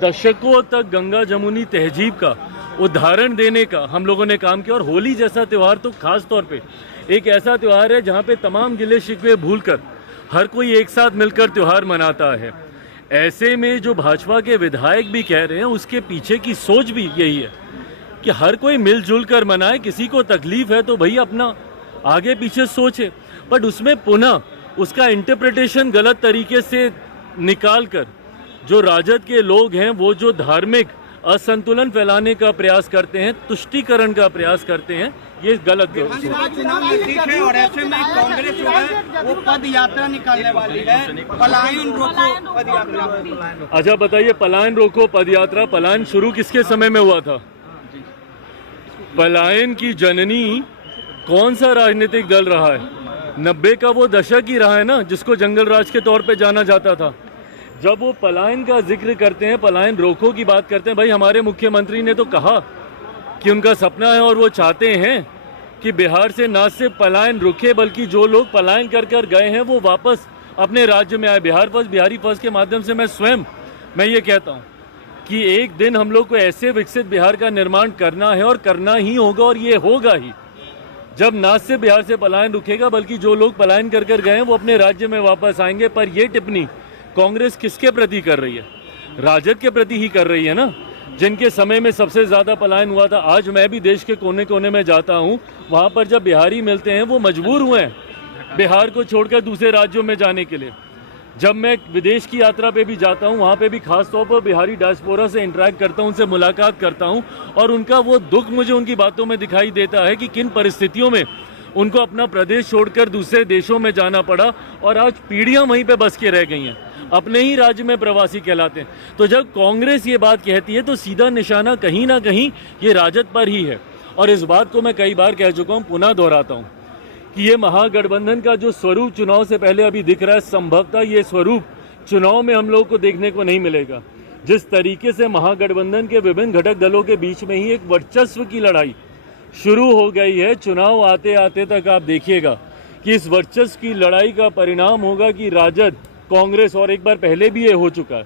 दशकों तक गंगा जमुनी तहजीब का उदाहरण देने का हम लोगों ने काम किया। और होली जैसा त्यौहार तो खास तौर पे एक ऐसा त्यौहार है जहाँ पे तमाम गिले शिकवे भूलकर हर कोई एक साथ मिलकर त्यौहार मनाता है। ऐसे में जो भाजपा के विधायक भी कह रहे हैं उसके पीछे की सोच भी यही है कि हर कोई मिलजुल कर मनाए, किसी को तकलीफ है तो भाई अपना आगे पीछे सोचे, बट उसमें पुनः उसका इंटरप्रिटेशन गलत तरीके से निकाल कर जो राजद के लोग हैं वो जो धार्मिक असंतुलन फैलाने का प्रयास करते हैं, तुष्टीकरण का प्रयास करते हैं, ये गलत चुनाव नजदीक है और ऐसे में कांग्रेस जो है वो पद यात्रा निकालने वाली है, पलायन रोको पद यात्रा। अच्छा बताइए, पलायन रोको पद यात्रा, पलायन शुरू किसके समय में हुआ था? पलायन की जननी कौन सा राजनीतिक दल रहा है? 90 का वो दशक ही रहा है ना, जिसको जंगल राज के तौर पे जाना जाता था। जब वो पलायन का जिक्र करते हैं, पलायन रोको की बात करते हैं, भाई हमारे मुख्यमंत्री ने तो कहा कि उनका सपना है और वो चाहते हैं कि बिहार से न सिर्फ पलायन रुके बल्कि जो लोग पलायन कर कर गए हैं वो वापस अपने राज्य में आए। बिहार फर्स्ट, बिहारी फर्स्ट के माध्यम से मैं ये कहता हूँ कि एक दिन हम लोग को ऐसे विकसित बिहार का निर्माण करना है और करना ही होगा, और ये होगा ही जब न सिर्फ बिहार से पलायन रुकेगा बल्कि जो लोग पलायन कर कर गए हैं वो अपने राज्य में वापस आएंगे। पर ये टिप्पणी कांग्रेस किसके प्रति कर रही है? राजद के प्रति ही कर रही है ना, जिनके समय में सबसे ज़्यादा पलायन हुआ था। आज मैं भी देश के कोने कोने में जाता हूँ, वहाँ पर जब बिहारी मिलते हैं वो मजबूर हुए हैं बिहार को छोड़कर दूसरे राज्यों में जाने के लिए। जब मैं विदेश की यात्रा पे भी जाता हूँ वहाँ पे भी खास तौर पर बिहारी डायस्पोरा से इंटरेक्ट करता हूँ, उनसे मुलाकात करता हूँ, और उनका वो दुख मुझे उनकी बातों में दिखाई देता है कि किन परिस्थितियों में उनको अपना प्रदेश छोड़कर दूसरे देशों में जाना पड़ा और आज पीढ़ियाँ वहीं पे बस के रह गई हैं, अपने ही राज्य में प्रवासी कहलाते हैं। तो जब कांग्रेस ये बात कहती है तो सीधा निशाना कहीं ना कहीं ये राजद पर ही है। और इस बात को मैं कई बार कह चुका हूँ, पुनः दोहराता हूँ कि ये महागठबंधन का जो स्वरूप चुनाव से पहले अभी दिख रहा है, संभवतः ये स्वरूप चुनाव में हम लोगों को देखने को नहीं मिलेगा। जिस तरीके से महागठबंधन के विभिन्न घटक दलों के बीच में ही एक वर्चस्व की लड़ाई शुरू हो गई है, चुनाव आते आते तक आप देखिएगा कि इस वर्चस्व की लड़ाई का परिणाम होगा कि राजद कांग्रेस, और एक बार पहले भी ये हो चुका है,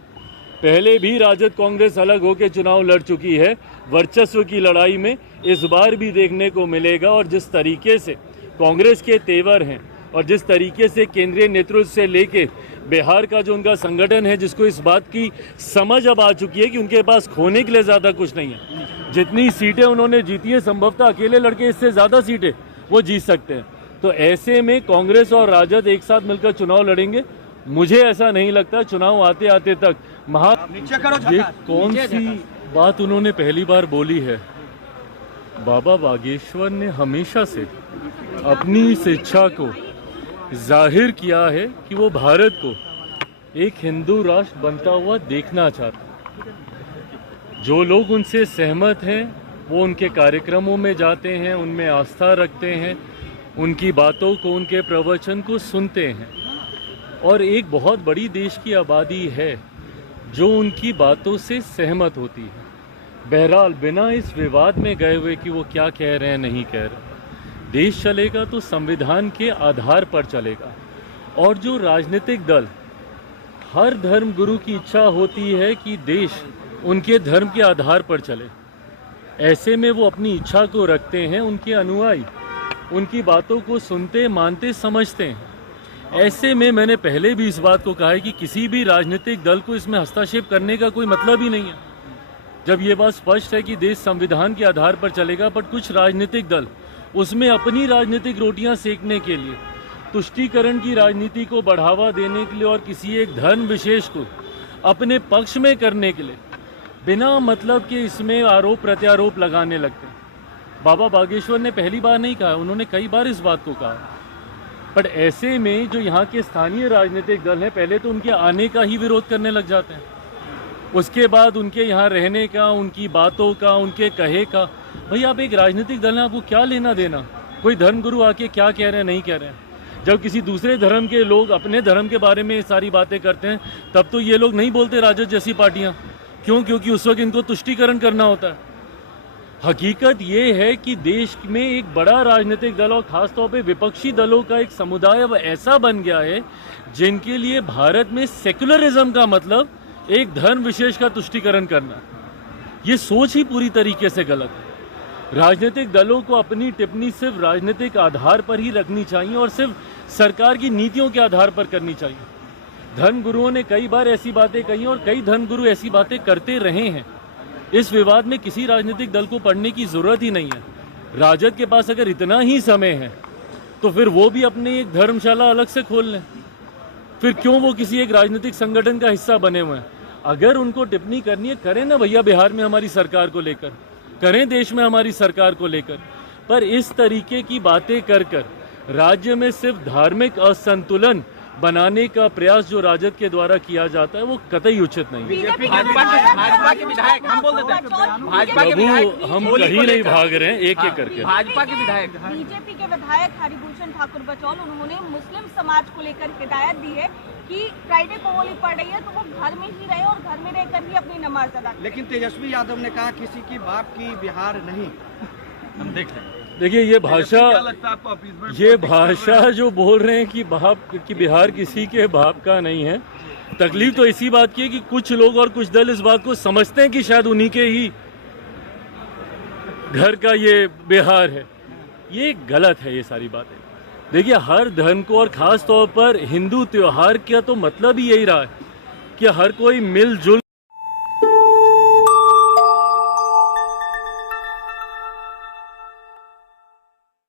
पहले भी राजद कांग्रेस अलग होकर चुनाव लड़ चुकी है, वर्चस्व की लड़ाई में इस बार भी देखने को मिलेगा। और जिस तरीके से कांग्रेस के तेवर हैं और जिस तरीके से केंद्रीय नेतृत्व से लेके बिहार का जो उनका संगठन है, जिसको इस बात की समझ अब आ चुकी है कि उनके पास खोने के लिए ज़्यादा कुछ नहीं है। जितनी सीटें उन्होंने जीती है, संभवतः अकेले लड़के इससे ज़्यादा सीटें वो जीत सकते हैं। तो ऐसे में कांग्रेस और राजद एक साथ मिलकर चुनाव लड़ेंगे। मुझे ऐसा नहीं लगता चुनाव आते आते तक ये कौन सी बात उन्होंने पहली बार बोली है? बाबा बागेश्वर ने हमेशा से अपनी इस इच्छा को जाहिर किया है कि वो भारत को एक हिंदू राष्ट्र बनता हुआ देखना चाहते हैं। जो लोग उनसे सहमत हैं वो उनके कार्यक्रमों में जाते हैं, उनमें आस्था रखते हैं, उनकी बातों को, उनके प्रवचन को सुनते हैं। और एक बहुत बड़ी देश की आबादी है जो उनकी बातों से सहमत होती है। बहरहाल बिना इस विवाद में गए हुए कि वो क्या कह रहे हैं नहीं कह रहे, देश चलेगा तो संविधान के आधार पर चलेगा। और जो राजनीतिक दल, हर धर्म गुरु की इच्छा होती है कि देश उनके धर्म के आधार पर चले। ऐसे में वो अपनी इच्छा को रखते हैं, उनके अनुयायी उनकी बातों को सुनते, मानते, समझते हैं। ऐसे में मैंने पहले भी इस बात को कहा है कि किसी भी राजनीतिक दल को इसमें हस्तक्षेप करने का कोई मतलब ही नहीं है। जब ये बात स्पष्ट है कि देश संविधान के आधार पर चलेगा, पर कुछ राजनीतिक दल उसमें अपनी राजनीतिक रोटियां सेकने के लिए, तुष्टीकरण की राजनीति को बढ़ावा देने के लिए और किसी एक धर्म विशेष को अपने पक्ष में करने के लिए बिना मतलब के इसमें आरोप प्रत्यारोप लगाने लगते हैं। बाबा बागेश्वर ने पहली बार नहीं कहा, उन्होंने कई बार इस बात को कहा। पर ऐसे में जो यहाँ के स्थानीय राजनीतिक दल हैं, पहले तो उनके आने का ही विरोध करने लग जाते हैं, उसके बाद उनके यहाँ रहने का, उनकी बातों का, उनके कहे का। भाई आप एक राजनीतिक दल हैं, आपको क्या लेना देना कोई धर्मगुरु आके क्या कह रहे हैं नहीं कह रहे हैं। जब किसी दूसरे धर्म के लोग अपने धर्म के बारे में सारी बातें करते हैं तब तो ये लोग नहीं बोलते राजद जैसी पार्टियाँ। क्यों? क्योंकि उस वक्त इनको तुष्टीकरण करना होता है। हकीकत ये है कि देश में एक बड़ा राजनीतिक दल और ख़ासतौर पे विपक्षी दलों का एक समुदाय अब ऐसा बन गया है जिनके लिए भारत में सेक्युलरिज्म का मतलब एक धर्म विशेष का तुष्टीकरण करना, ये सोच ही पूरी तरीके से गलत है। राजनीतिक दलों को अपनी टिप्पणी सिर्फ राजनीतिक आधार पर ही रखनी चाहिए और सिर्फ सरकार की नीतियों के आधार पर करनी चाहिए। धर्मगुरुओं ने कई बार ऐसी बातें कही और कई धर्मगुरु ऐसी बातें करते रहे हैं। इस विवाद में किसी राजनीतिक दल को पढ़ने की जरूरत ही नहीं है। राजद के पास अगर इतना ही समय है तो फिर वो भी अपनी एक धर्मशाला अलग से खोल लें। फिर क्यों वो किसी एक राजनीतिक संगठन का हिस्सा बने हुए हैं? अगर उनको टिप्पणी करनी है, करें ना भैया, बिहार में हमारी सरकार को लेकर, करें देश में हमारी सरकार को लेकर। पर इस तरीके की बातें कर कर राज्य में सिर्फ धार्मिक असंतुलन बनाने का प्रयास जो राजद के द्वारा किया जाता है वो कतई उचित नहीं है। भाजपा के विधायक हम बोल देते हैं, भाजपा के विधायक प्रभु, हम कहीं नहीं भाग रहे हैं, एक एक करके। भाजपा के विधायक बीजेपी के विधायक हरिभूषण ठाकुर बचौल, उन्होंने मुस्लिम समाज को लेकर हिदायत दी है कि फ्राइडे को होली पड़ रही है तो वो घर में ही रहे और घर में रहकर ही अपनी नमाज अदा करें। लेकिन तेजस्वी यादव ने कहा किसी की बाप की बिहार नहीं। हम देख रहे हैं। देखिए ये भाषा जो बोल रहे हैं कि बिहार किसी के बाप का नहीं है, तकलीफ तो इसी बात की है कि कुछ लोग और कुछ दल इस बात को समझते हैं कि शायद उन्हीं के ही घर का ये बिहार है। ये गलत है ये सारी बातें। देखिए हर धर्म को और खास तौर पर हिंदू त्योहार का तो मतलब ही यही रहा है कि हर कोई मिलजुल